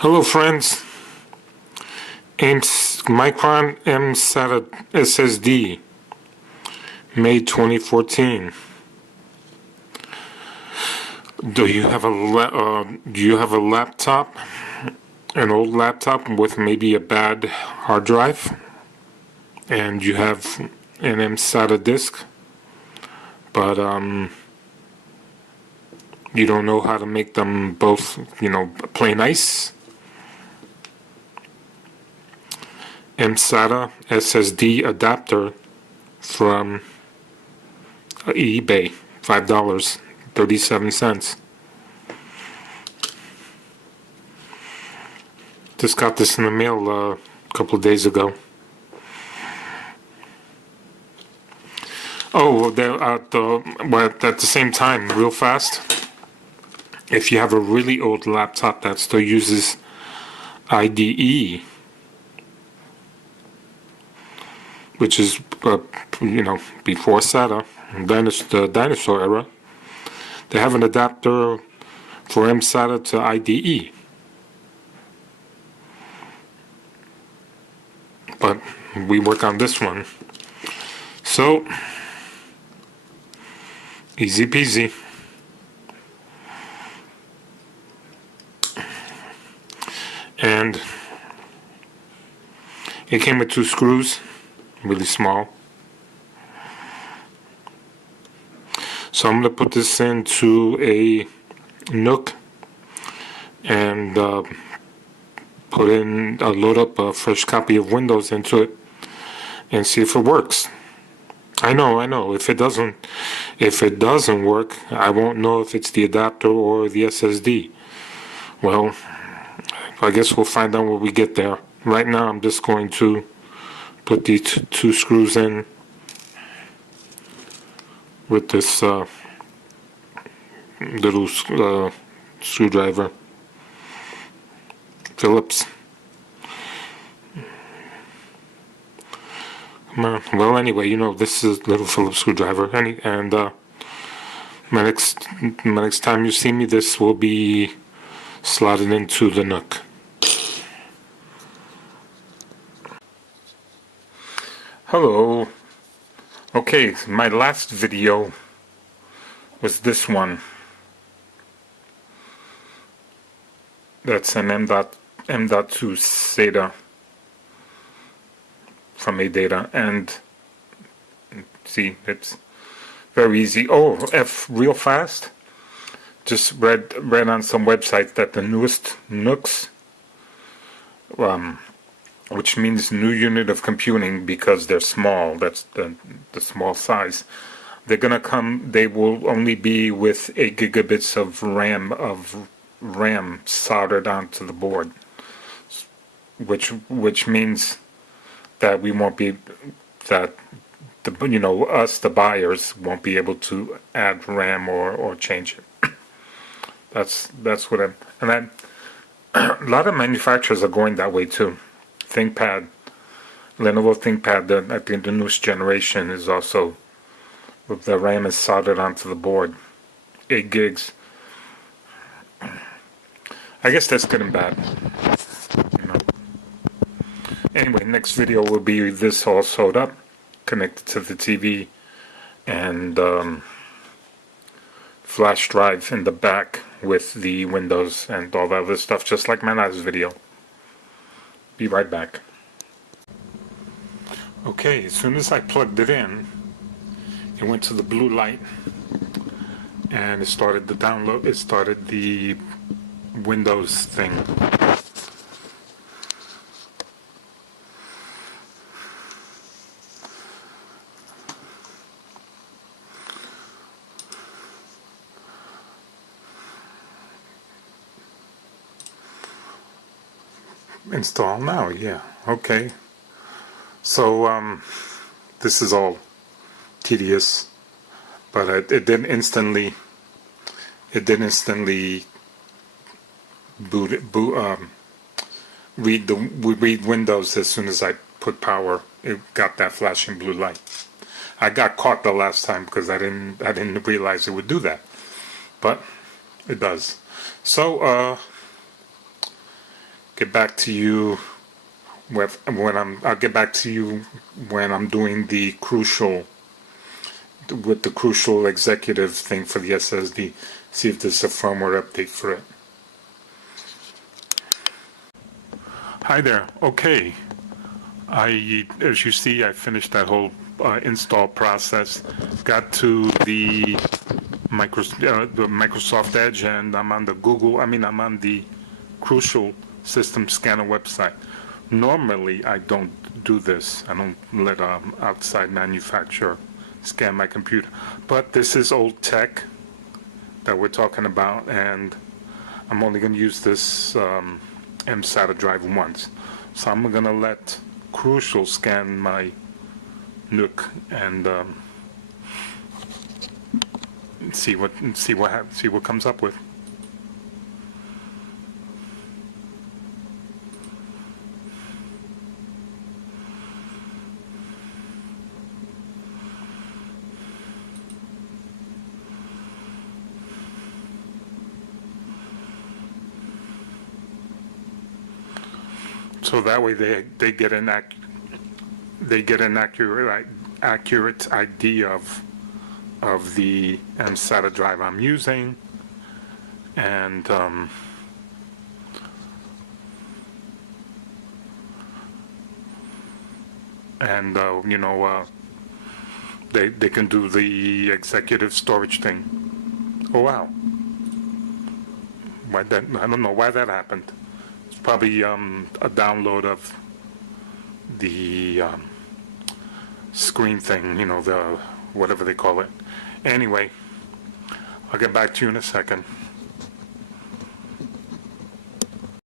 Hello friends, Micron MSATA SSD, May 2014. Do you have a laptop, an old laptop with maybe a bad hard drive, and you have an MSATA disk, but you don't know how to make them both, play nice? MSATA SSD adapter from eBay, $5.37. Just got this in the mail a couple of days ago. Oh, at the same time, real fast, if you have a really old laptop that still uses IDE, which is, before SATA, the dinosaur era, they have an adapter for MSATA to IDE. But we work on this one. So, easy peasy. And it came with 2 screws. Really small. So I'm going to put this into a Nook and load up a fresh copy of Windows into it and see if it works. I know. If it doesn't work, I won't know if it's the adapter or the SSD. Well, I guess we'll find out when we get there. Right now, I'm just going to put these 2 screws in with this little screwdriver, Phillips. Come on. Well, anyway, this is a little Phillips screwdriver, and my next time you see me, this will be slotted into the Nook. Hello. Okay, my last video was this one. That's an M.2 SATA from ADATA, and see, it's very easy. Oh, real fast. Just read on some websites that the newest Nooks, which means new unit of computing because they're small, that's the small size, they will only be with 8 gigabits of RAM soldered onto the board, which means that we won't be, that the buyers won't be able to add RAM or change it. That's what and a lot of manufacturers are going that way too. ThinkPad, Lenovo ThinkPad, I think the newest generation is also, the RAM is soldered onto the board, 8 gigs. I guess that's good and bad. Anyway, next video will be this all sewed up, connected to the TV, and flash drive in the back with the Windows and all that other stuff, just like my last video. Be right back. Okay, as soon as I plugged it in, it went to the blue light and it started the download. It started the Windows thing. Install now, yeah, okay. So this is all tedious, but it didn't instantly read Windows as soon as I put power. It got that flashing blue light. I got caught the last time because I didn't realize it would do that, but it does. So get back to you I'll get back to you when I'm doing the crucial executive thing for the SSD. See if there's a firmware update for it. Hi there. Okay. As you see, I finished that whole install process. Got to the Microsoft Edge, and I'm on the Crucial System Scanner website. Normally, I don't do this. I don't let outside manufacturer scan my computer. But this is old tech that we're talking about, and I'm only going to use this MSATA drive once. So I'm going to let Crucial scan my NUC and see what comes up with. So that way they get an accurate idea of the MSATA drive I'm using, and they can do the executive storage thing. Oh wow! I don't know why that happened. It's probably a download of the screen thing, the whatever they call it. Anyway, I'll get back to you in a second.